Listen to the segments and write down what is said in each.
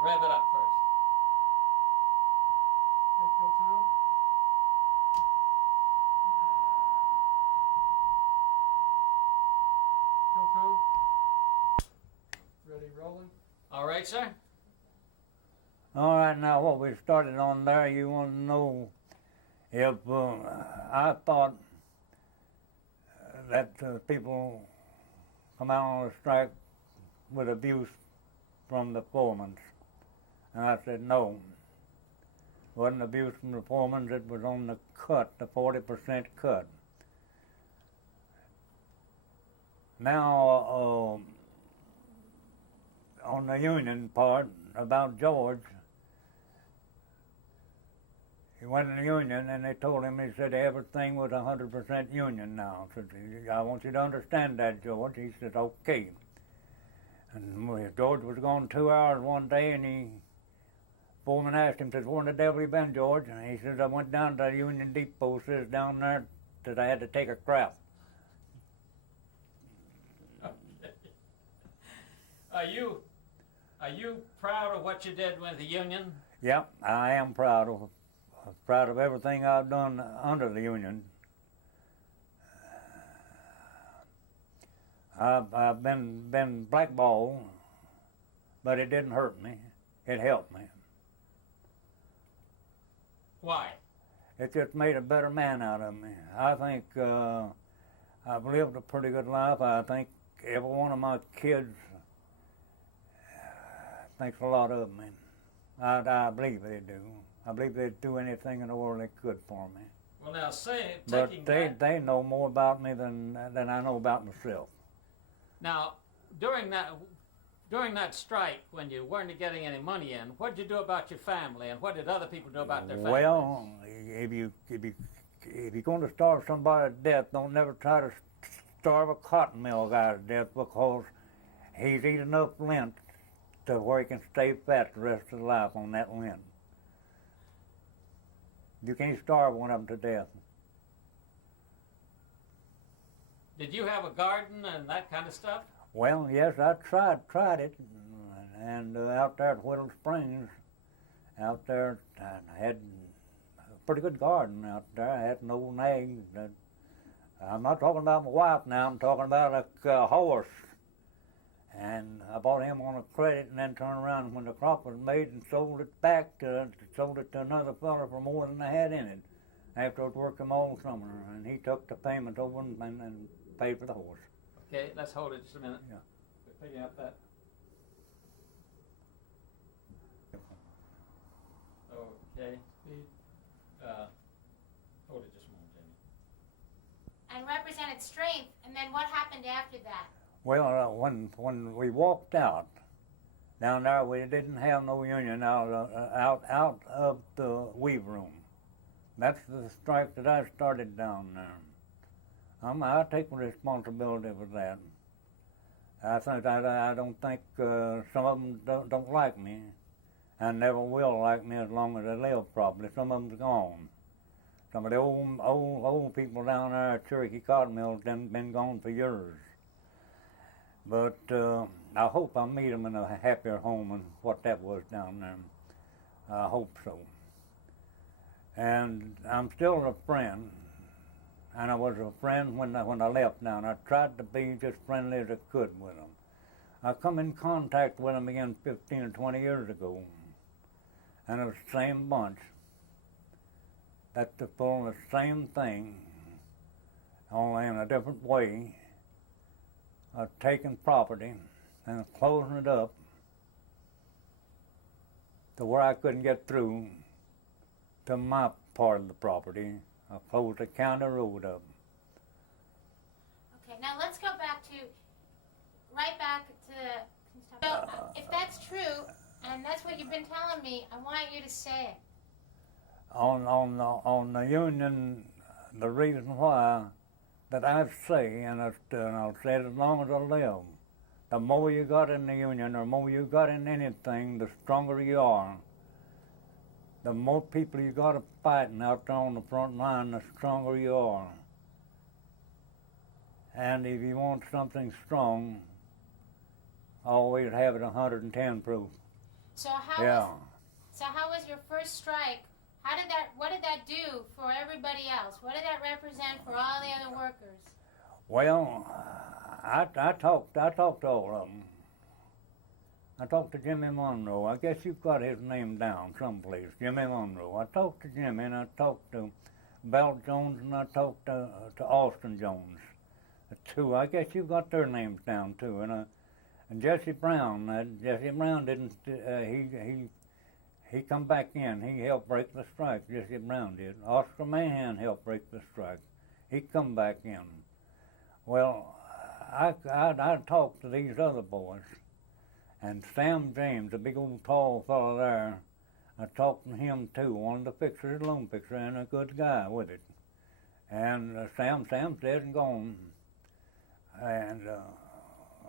Rev it up first. Okay, kill tone. Kill tone. Ready, rolling. All right, sir. All right, now what we started on there, you want to know if I thought that people come out on a strike with abuse from the foremen. And I said no. It wasn't abuse from the foremen, it was on the cut, the 40% cut. Now, on the union part about George, he went in the union and they told him, he said everything was 100% union now. I said, I want you to understand that, George. He said, okay. And George was gone 2 hours one day and foreman asked him, said, where in the devil you been, George? And he said, I went down to the Union Depot, says down there that I had to take a crap. Okay. Are you proud of what you did with the union? Yep, I am proud of everything I've done under the union. I've been blackballed, but it didn't hurt me. It helped me. Why? It just made a better man out of me. I think I've lived a pretty good life. I think every one of my kids thinks a lot of me. I believe they do. I believe they'd do anything in the world they could for me. Well, now say But taking they know more about me than I know about myself. Now, during that strike, when you weren't getting any money in, what did you do about your family, and what did other people do about their families? Well, if you're going to starve somebody to death, don't never try to starve a cotton mill guy to death, because he's eating enough lint to where he can stay fat the rest of his life on that lint. You can't starve one of them to death. Did you have a garden and that kind of stuff? Well, yes, I tried it, and out there at Whittle Springs, out there, I had a pretty good garden out there. I had an old nag. I'm not talking about my wife now. I'm talking about a horse. And I bought him on a credit, and then turned around when the crop was made and sold it to another fellow for more than I had in it. After I was working all summer, and he took the payment over and paid for the horse. Okay, let's hold it just a minute. Yeah. Picking up that. Okay. Speed. Hold it just a moment, Jamie. And represented strength, and then what happened after that? Well, when we walked out down there, we didn't have no union out of the weave room. That's the strike that I started down there. I take responsibility for that. I don't think some of them don't like me, and never will like me as long as I live. Probably some of them's gone. Some of the old people down there at Cherokee Cotton Mill been gone for years. But I hope I meet them in a happier home than what that was down there. I hope so. And I'm still a friend. And I was a friend when I left down. I tried to be just friendly as I could with them. I come in contact with them again 15 or 20 years ago. And it was the same bunch. That's pulling the same thing, only in a different way. Of taking property and closing it up to where I couldn't get through to my part of the property. I closed the county road up. Okay, now let's go back to, so if that's true, and that's what you've been telling me, I want you to say it. On the union, the reason why that I say, and I'll say it as long as I live, the more you got in the union, or more you got in anything, the stronger you are. The more people you got fighting out there on the front line, the stronger you are. And if you want something strong, always have it 110 proof. So how Yeah. was so how was your first strike? What did that do for everybody else? What did that represent for all the other workers? Well, I talked to all of them. I talked to Jimmy Monroe. I guess you've got his name down someplace, Jimmy Monroe. I talked to Jimmy, and I talked to Bell Jones, and I talked to Austin Jones. The two, I guess you've got their names down too. And Jesse Brown. Jesse Brown didn't. He come back in. He helped break the strike. Jesse Brown did. Oscar Mahan helped break the strike. He come back in. Well, I talked to these other boys, and Sam James, a big old tall fellow there, I talked to him too. Wanted to fix his loan picture, and a good guy with it. And Sam's dead and gone. And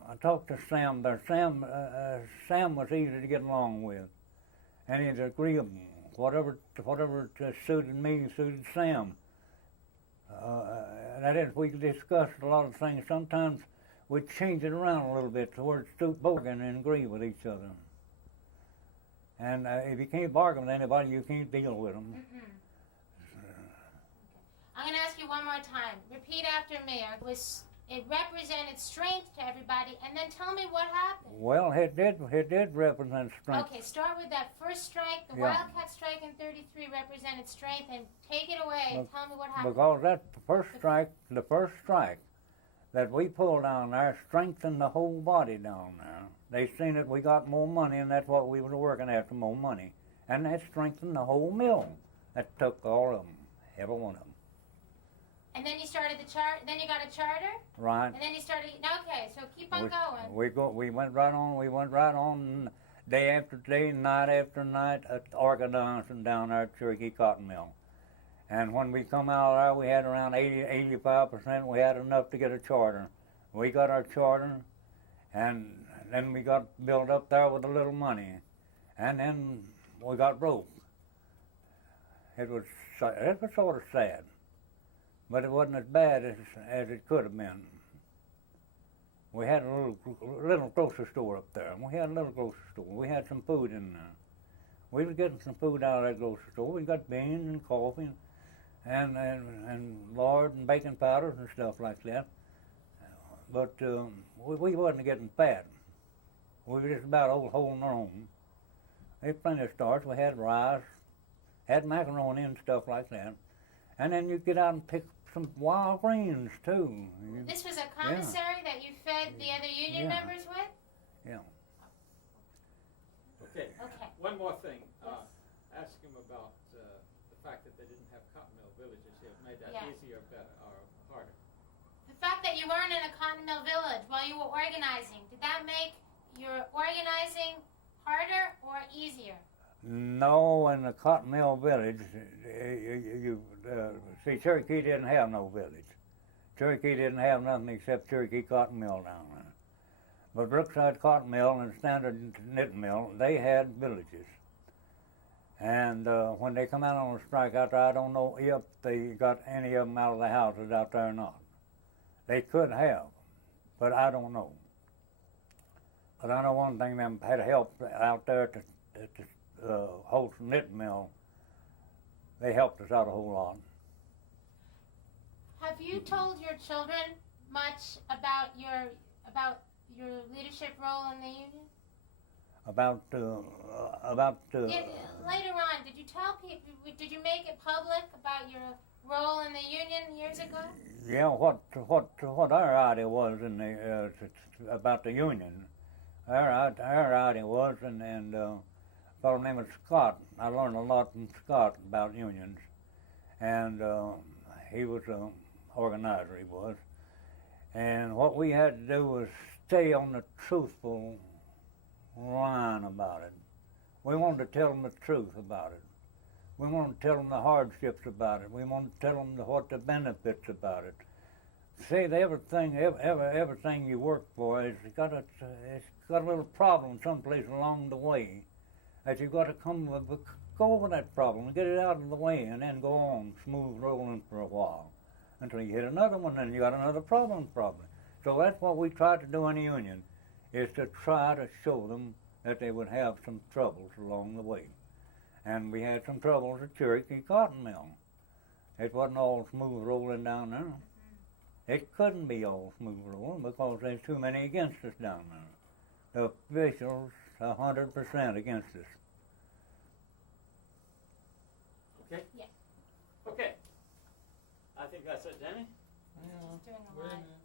I talked to Sam there. Sam was easy to get along with, and he's agreeable. Whatever suited me suited Sam. That is, we discussed a lot of things. Sometimes we'd change it around a little bit to where it suit both and agree with each other. And if you can't bargain with anybody, you can't deal with them. I'm going to ask you one more time. Repeat after me. It represented strength to everybody, and then tell me what happened. Well, it did represent strength. Okay, start with that first strike. The Yeah. Wildcat strike in '33 represented strength, and take it away. Well, Tell me what happened. Because that the first strike that we pulled down there strengthened the whole body down there. They seen that we got more money, and that's what we were working after, more money. And that strengthened the whole mill. That took all of them, every one of them. And then you started then you got a charter? Right. And then you started, okay, so keep on going. We went right on, day after day, night after night, organizing down there at Cherokee Cotton Mill. And when we come out of there, we had around 85%, we had enough to get a charter. We got our charter, and then we got built up there with a little money. And then we got broke. It was sort of sad. But it wasn't as bad as it could have been. We had a little grocery store up there. We had a little grocery store. We had some food in there. We were getting some food out of that grocery store. We got beans and coffee and lard and baking powders and stuff like that. But we wasn't getting fat. We were just about holding our own. We had plenty of starch. We had rice, had macaroni and stuff like that. And then you get out and pick some wild greens too. This was a commissary that you fed the other union members with? Yeah. Okay. One more thing. Ask him about the fact that they didn't have cotton mill villages here. Made that easier, better, or harder? The fact that you weren't in a cotton mill village while you were organizing, did that make your organizing harder or easier? No, in the cotton mill village, see, Cherokee didn't have no village. Cherokee didn't have nothing except Cherokee Cotton Mill down there. But Brookside Cotton Mill and Standard Knitting Mill, they had villages. And when they come out on a strike out there, I don't know if they got any of them out of the houses out there or not. They could have, but I don't know. But I know one thing, them had help out there at the Holt's Knitting Mill. They helped us out a whole lot. Have you told your children much about your leadership role in the union? Later on, did you tell people? Did you make it public about your role in the union years ago? Yeah, what our idea was in the about the union. Our idea was, and a fellow named Scott. I learned a lot from Scott about unions, and he was an organizer. He was, and what we had to do was stay on the truthful line about it. We wanted to tell them the truth about it. We wanted to tell them the hardships about it. We wanted to tell them what the benefits about it. See, everything you work for it's got a little problem someplace along the way that you've got to go over that problem and get it out of the way, and then go on smooth rolling for a while until you hit another one, and you got another problem. So that's what we tried to do in the union, is to try to show them that they would have some troubles along the way. And we had some troubles at Cherokee Cotton Mill. It wasn't all smooth rolling down there. It couldn't be all smooth rolling because there's too many against us down there. The officials 100% against us. Okay? Yeah. Okay. I think that's it, Jenny. Just doing a Wait a live. minute.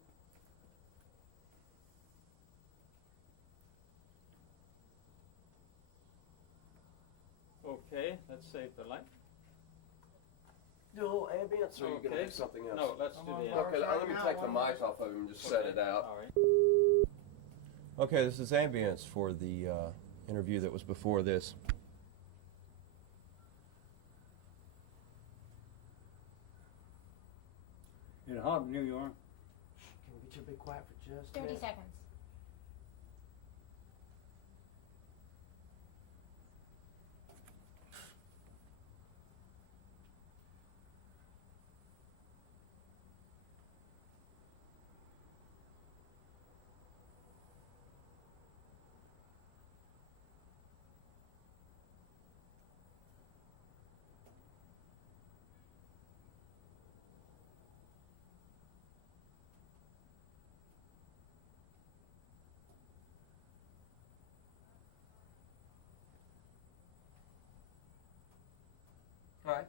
Okay, let's save the light. Do a little ambience, or are you going to Okay. do something else? No, let's do I'm on the board. Okay, let me take the mic off of him and just set it out. All right. Okay, this is ambience for the interview that was before this. It's hot in New York. Can we get you to be quiet for just a 30 minute? seconds. All right.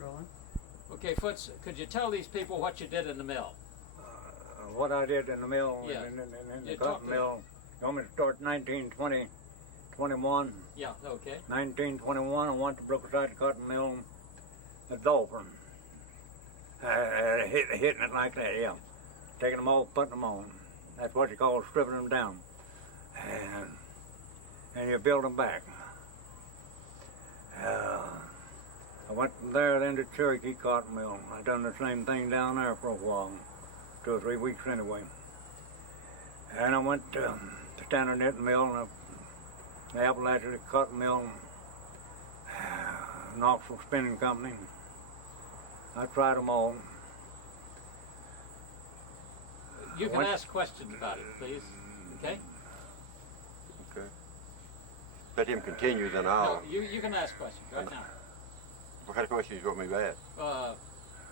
Rolling. Okay, Foots, could you tell these people what you did in the mill? What I did in the mill, Yeah. in the You talk cotton to mill, you want me to start 1920, 21? Yeah, okay. 1921, I went to Brookside Cotton Mill, the Dolphin. Hitting it like that, yeah. Taking them off, putting them on. That's what you call stripping them down. And you build them back. I went from there then to Cherokee Cotton Mill. I done the same thing down there for a while, 2 or 3 weeks anyway. And I went to Standard Knitting Mill and the Appalachia Cotton Mill, Knoxville Spinning Company. I tried them all. You can What? ask questions about it, please. Okay? Okay. Let him continue, then No, I'll. you can ask questions right now. What kind of questions you want me to ask?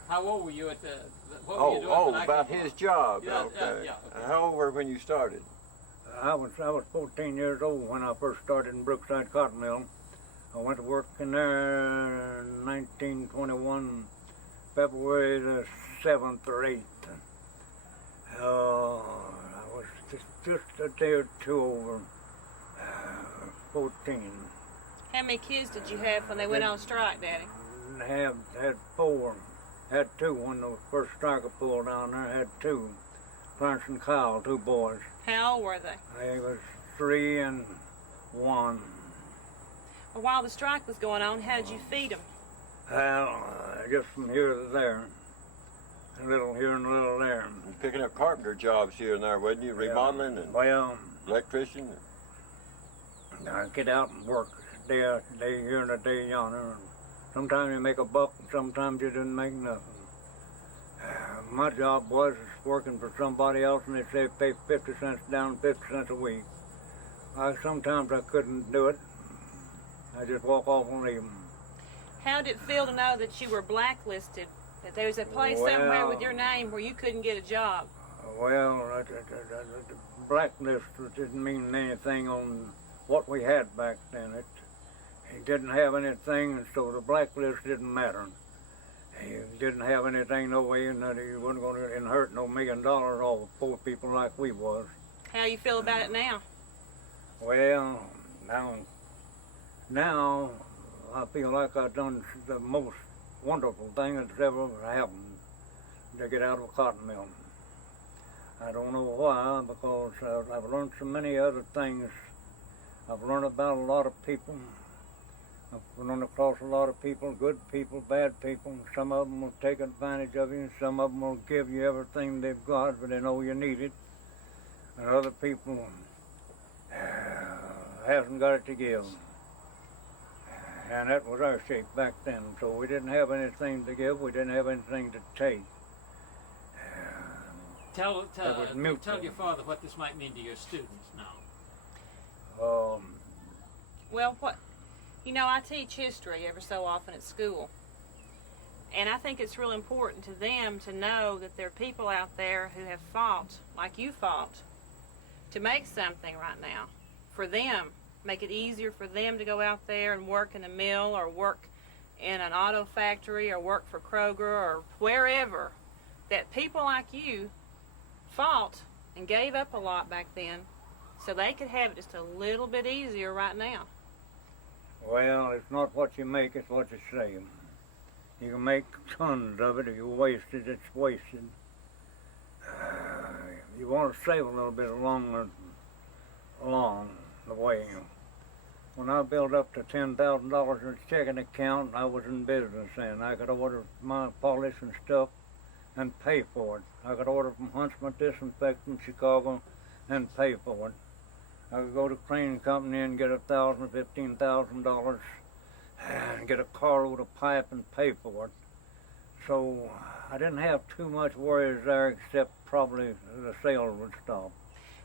How old were you at the what were you doing when I About came his along? job. Yeah, Okay. yeah, okay. How old were you when you started? I was 14 years old when I first started in Brookside Cotton Mill. I went to work in there in 1921, February the 7th or 8th. I was just a day or two over 14. How many kids did you have when they went on strike, Daddy? had four. Had two when the first striker pulled down there. Had two. Clarence and Kyle, two boys. How old were they? They was 3 and 1. Well, while the strike was going on, how did you feed them? Well, just from here to there. A little here and a little there. And picking up carpenter jobs here and there, wasn't you? Remodeling and Well, electrician. I get out and work day here and a day yonder. Sometimes you make a buck, and sometimes you didn't make nothing. My job was working for somebody else, and they say pay 50 cents down, 50 cents a week. Sometimes I couldn't do it. I just walk off and leave them. How did it feel to know that you were blacklisted? That there was a place somewhere with your name where you couldn't get a job? Well, the blacklist didn't mean anything on what we had back then. He didn't have anything, and so the blacklist didn't matter. He didn't have anything no way, and that he wasn't going to inherit no $1 million off of poor people like we was. How you feel about it now? Well, now I feel like I've done the most wonderful thing that's ever happened to get out of a cotton mill. I don't know why, because I've learned so many other things. I've learned about a lot of people. I've run across a lot of people, good people, bad people. Some of them will take advantage of you, and some of them will give you everything they've got, but they know you need it. And other people hasn't got it to give. And that was our shape back then. So we didn't have anything to give, we didn't have anything to take. Tell mutual. your father what this might mean to your students now. Well, I teach history every so often at school. And I think it's real important to them to know that there are people out there who have fought, like you fought, to make something right now. For them, make it easier for them to go out there and work in a mill or work in an auto factory or work for Kroger or wherever. That people like you fought and gave up a lot back then so they could have it just a little bit easier right now. Well, it's not what you make, it's what you save. You can make tons of it. If you waste it, it's wasted. You want to save a little bit along the way. When I built up to $10,000 in a checking account, I was in business then. I could order my polish and stuff and pay for it. I could order from Huntsman Disinfectant in Chicago and pay for it. I could go to Crane Company and get $1,000, $15,000 and get a carload of pipe and pay for it. So I didn't have too much worries there, except probably the sales would stop.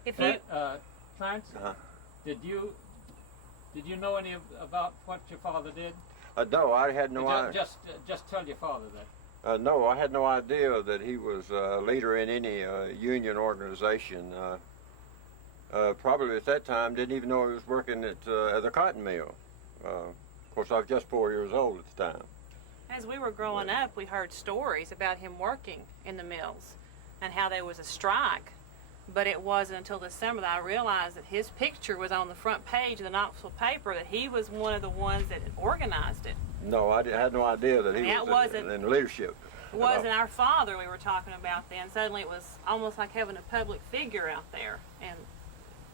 If you, Clarence, did you know any about what your father did? No, I had no idea. Just tell your father that. No, I had no idea that he was a leader in any union organization. Probably at that time didn't even know he was working at the cotton mill. Of course, I was just 4 years old at the time. as we were growing up, we heard stories about him working in the mills and how there was a strike. But it wasn't until the summer that I realized that his picture was on the front page of the Knoxville paper, that he was one of the ones that had organized it. No, I had no idea that he was in leadership. It wasn't our father we were talking about then. Suddenly it was almost like having a public figure out there, and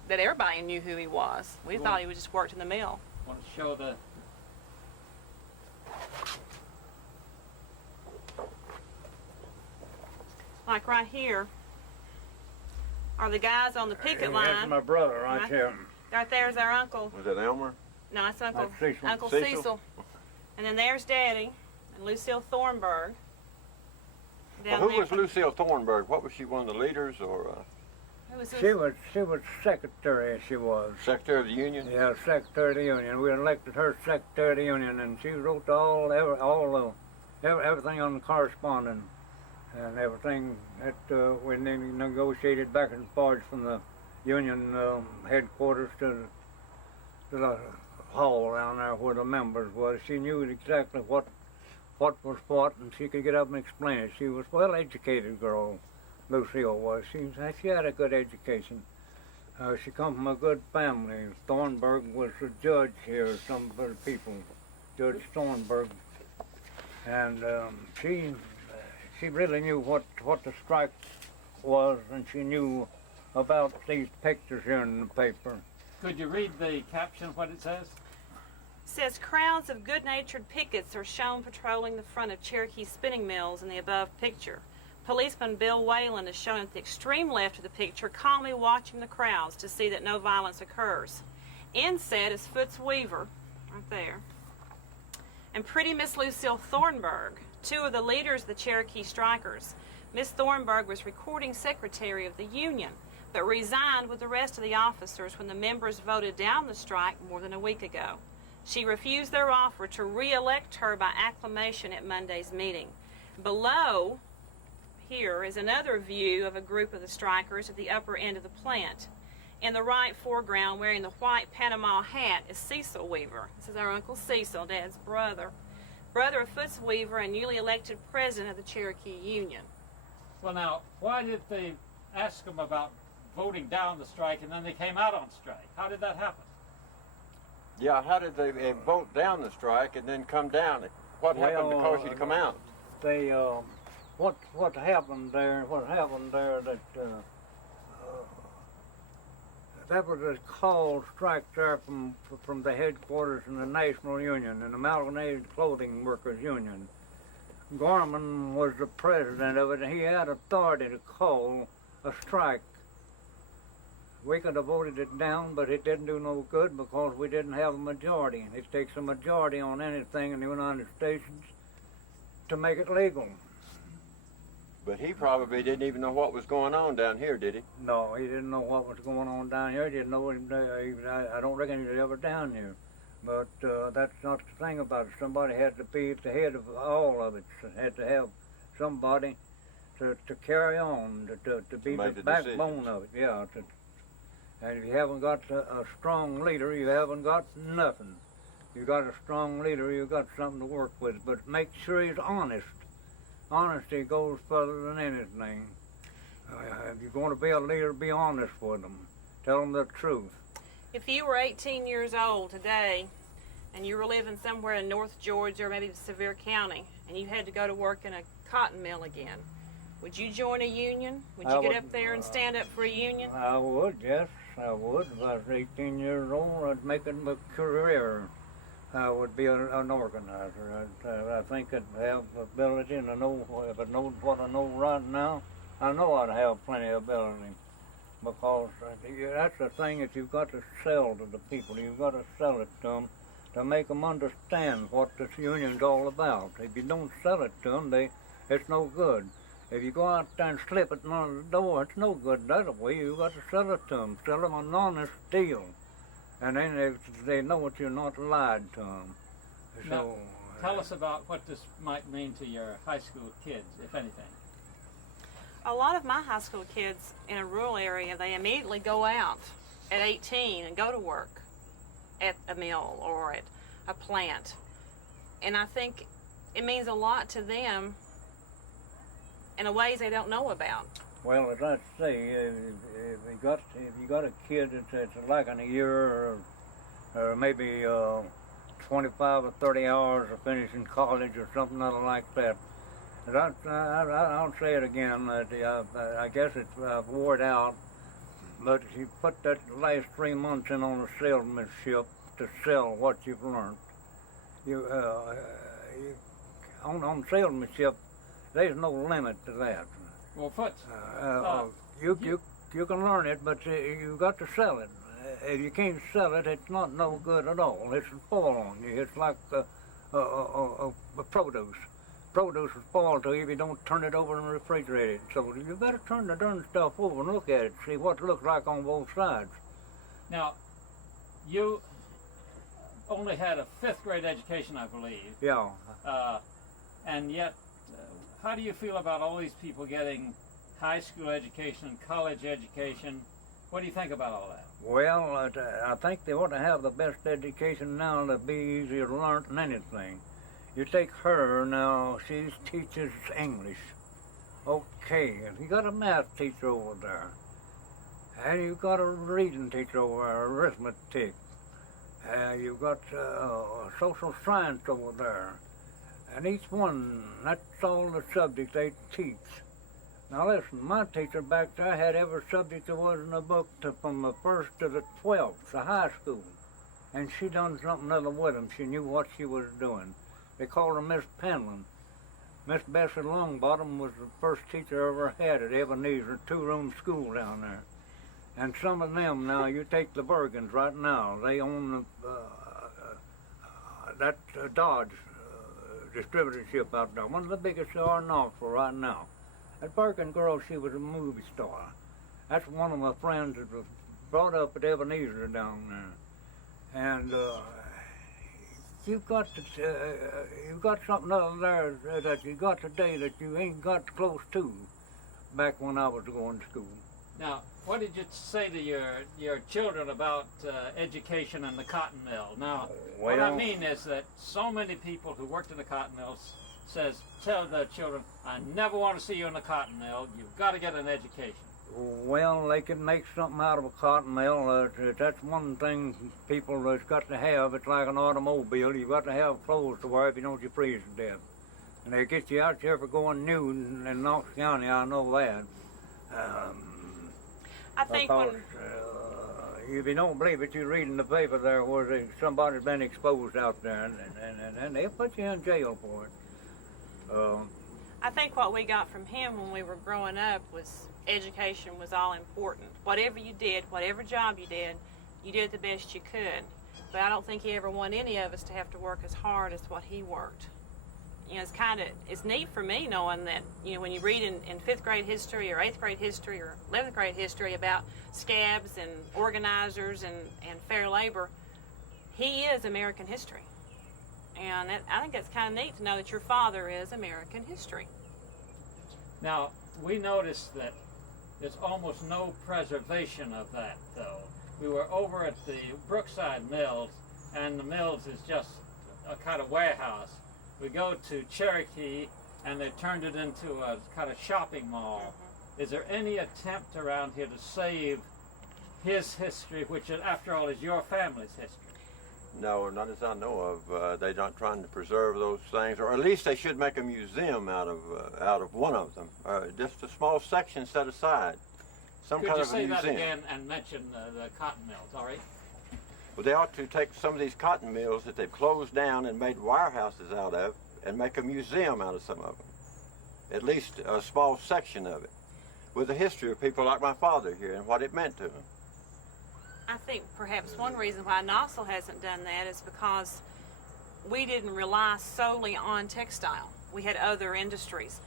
that everybody knew who he was. We thought he just worked in the mill. Want to show the... Like right here are the guys on the picket line. That's my brother right here. Right there's our uncle. Was that Elmer? No, it's Uncle That's Cecil. Uncle Cecil. Cecil. And then there's Daddy and Lucille Thornburg. Well, who was Lucille Thornburg? What was she, one of the leaders, or Who was She was secretary. She was. Secretary of the Union? Yeah, secretary of the union. We elected her secretary of the union, and she wrote everything on the correspondence and everything that we negotiated back and forth from the union headquarters to the hall down there where the members was. She knew exactly what was what, and she could get up and explain it. She was a well-educated girl, Lucille was. She had a good education. She come from a good family. Thornburg was a judge here, some of the people. Judge Thornburg. And she really knew what the strike was, and she knew about these pictures here in the paper. Could you read the caption, what it says? Says crowds of good-natured pickets are shown patrolling the front of Cherokee spinning mills in the above picture. Policeman Bill Whalen is shown at the extreme left of the picture, calmly watching the crowds to see that no violence occurs. Inset is Foots Weaver, right there, and Pretty Miss Lucille Thornburg, two of the leaders of the Cherokee strikers. Miss Thornburg was recording secretary of the Union, but resigned with the rest of the officers when the members voted down the strike more than a week ago. She refused their offer to re-elect her by acclamation at Monday's meeting. Below here is another view of a group of the strikers at the upper end of the plant. In the right foreground, wearing the white Panama hat, is Cecil Weaver. This is our Uncle Cecil, Dad's brother. Brother of Foots Weaver and newly elected president of the Cherokee Union. Well, now, why did they ask them about voting down the strike and then they came out on strike? How did that happen? Yeah, how did they vote down the strike and then come down? What happened to cause you to come out? They what happened there? That was a call strike there from the headquarters in the National Union, an Amalgamated Clothing Workers Union. Gorman was the president of it, and he had authority to call a strike. We could have voted it down, but it didn't do no good because we didn't have a majority. It takes a majority on anything in the United States to make it legal. But he probably didn't even know what was going on down here, did he? No, he didn't know what was going on down here. He didn't know I don't reckon he was ever down here. But that's not the thing about it. Somebody had to be at the head of all of it. Had to have somebody to carry on, to be the backbone of it. Yeah. And if you haven't got a strong leader, you haven't got nothing. You got a strong leader, you got something to work with. But make sure he's honest. Honesty goes further than anything. If you're going to be a leader, be honest with them. Tell them the truth. If you were 18 years old today and you were living somewhere in North Georgia or maybe Sevier County and you had to go to work in a cotton mill again, would you join a union? Would you get up there and stand up for a union? I would, yes, I would. If I was 18 years old, I'd make it my career. I would be an organizer. I think I'd have ability, and I know if I know what I know right now, I know I'd have plenty of ability. Because that's the thing that you've got to sell to the people. You've got to sell it to them to make them understand what this union's all about. If you don't sell it to them, it's no good. If you go out there and slip it on the door, it's no good that way. You've got to sell it to them. Sell them an honest deal. And then they know that you're not lied to them. Now, tell us about what this might mean to your high school kids, if anything. A lot of my high school kids in a rural area, they immediately go out at 18 and go to work at a mill or at a plant. And I think it means a lot to them in ways they don't know about. Well, as I say, if you got a kid that's like in a year or maybe 25 or 30 hours of finishing college or something like that, I'll say it again. I guess it's wore it out, but if you put that last 3 months in on the salesmanship to sell what you've learned, on salesmanship, there's no limit to that. Well, Foots, you can learn it, but you got to sell it. If you can't sell it, it's not no good at all. It's a spoil on you. It's like produce. Produce will spoil to you if you don't turn it over and refrigerate it. So you better turn the darn stuff over and look at it, see what it looks like on both sides. now, you only had a 5th grade education, I believe. Yeah. And yet, how do you feel about all these people getting high school education, college education? What do you think about all that? Well, I think they ought to have the best education now to be easier to learn than anything. You take her now, she teaches English. Okay, if you got a math teacher over there, and you've got a reading teacher over there, arithmetic, you've got social science over there, And each one, that's all the subject they teach. Now listen, my teacher back there had every subject there was in the book from the 1st to the 12th, the high school. And she done something other with them. She knew what she was doing. They called her Miss Penland. Miss Bessie Longbottom was the first teacher I ever had at Ebenezer, 2-room school down there. And some of them now, you take the Bergens right now, they own that Dodge distributorship out there, one of the biggest there are in Knoxville right now. That Bergen girl, she was a movie star. That's one of my friends that was brought up at Ebenezer down there. And you've got something other there that you got today that you ain't got close to back when I was going to school. Now, what did you say to your children about education and the cotton mill? Now, what I mean is that so many people who worked in the cotton mills tell their children, I never want to see you in the cotton mill. You've got to get an education. Well, they can make something out of a cotton mill. That's one thing people has got to have. It's like an automobile. You've got to have clothes to wear if you don't, you freeze to death. And they get you out here for going nude in Knox County, I know that. I think because, if you don't believe it, you read in the paper there where somebody's been exposed out there, and they'll put you in jail for it. I think what we got from him when we were growing up was education was all important. Whatever you did, whatever job you did the best you could. But I don't think he ever wanted any of us to have to work as hard as what he worked. You know, it's neat for me knowing that, you know, when you read in 5th grade history or 8th grade history or 11th grade history about scabs and organizers and fair labor, he is American history. And I think it's kind of neat to know that your father is American history. Now, we noticed that there's almost no preservation of that, though. We were over at the Brookside Mills, and the mills is just a kind of warehouse. We go to Cherokee, and they turned it into a kind of shopping mall. Is there any attempt around here to save his history, which, after all, is your family's history? No, not as I know of. They're not trying to preserve those things, or at least they should make a museum out of one of them, just a small section set aside. Some kind of a museum. Could you say that again and mention the cotton mills, all right? Well, they ought to take some of these cotton mills that they've closed down and made warehouses out of and make a museum out of some of them. At least a small section of it, with the history of people like my father here and what it meant to them. I think perhaps one reason why Knoxville hasn't done that is because we didn't rely solely on textile. We had other industries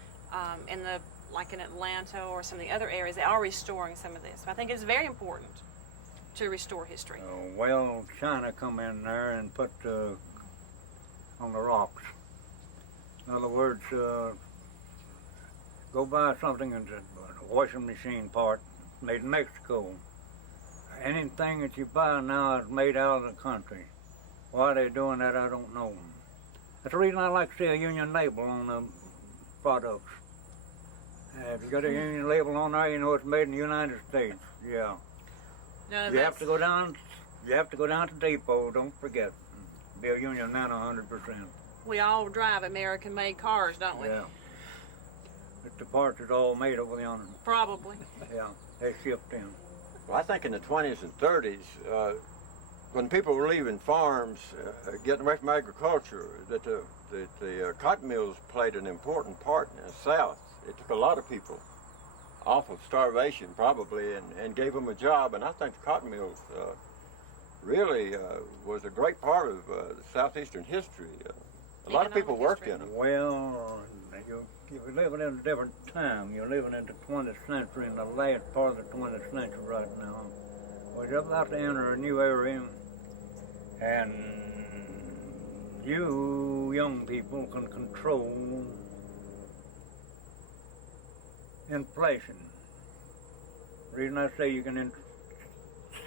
like in Atlanta or some of the other areas. They are restoring some of this. I think it's very important to restore history. Well, China come in there and put on the rocks. In other words, go buy something in a washing machine part made in Mexico. Anything that you buy now is made out of the country. Why they're doing that, I don't know. That's the reason I like to see a union label on the products. If you got a union label on there, you know it's made in the United States. Yeah. No, you have to go down. You have to go down to depot. Don't forget. Be a union man 100%. We all drive American-made cars, don't we? Yeah. But the parts is all made over yonder. Probably. Yeah, they shipped in. Well, I think in the 20s and 30s, when people were leaving farms, getting away from agriculture, that the cotton mills played an important part in the South. It took a lot of people off of starvation, probably, and gave them a job. And I think the cotton mills really was a great part of southeastern history. A lot of people worked in them. Well, you're living in a different time. You're living in the 20th century, in the last part of the 20th century right now. We're about to enter a new era, and you young people can control inflation. The reason I say you can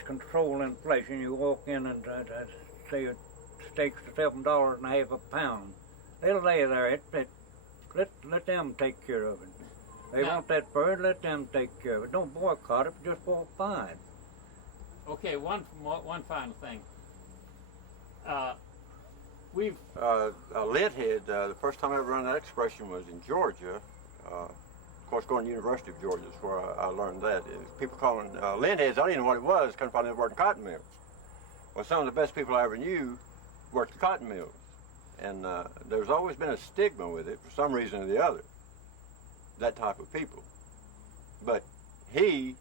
control inflation, you walk in and say a steak's $7.50 a pound. They'll lay there. Let them take care of it. They want that bird, let them take care of it. Don't boycott it, just walk by it. Okay, one final thing. we've A lead head, the first time I ever learned that expression was in Georgia. Of course, going to the University of Georgia is where I learned that. People calling lead heads, I didn't know what it was, couldn't find out they worked in cotton mills. Well, some of the best people I ever knew worked in cotton mills. And there's always been a stigma with it for some reason or the other, that type of people. But he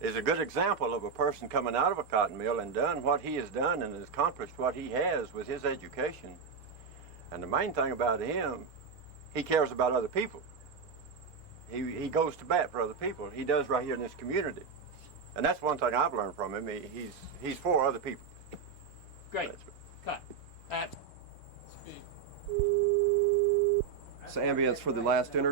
is a good example of a person coming out of a cotton mill and done what he has done and has accomplished what he has with his education. And the main thing about him, he cares about other people. He goes to bat for other people. He does right here in this community. And that's one thing I've learned from him. He's for other people. great. Cut. That. It's ambience for the last interview.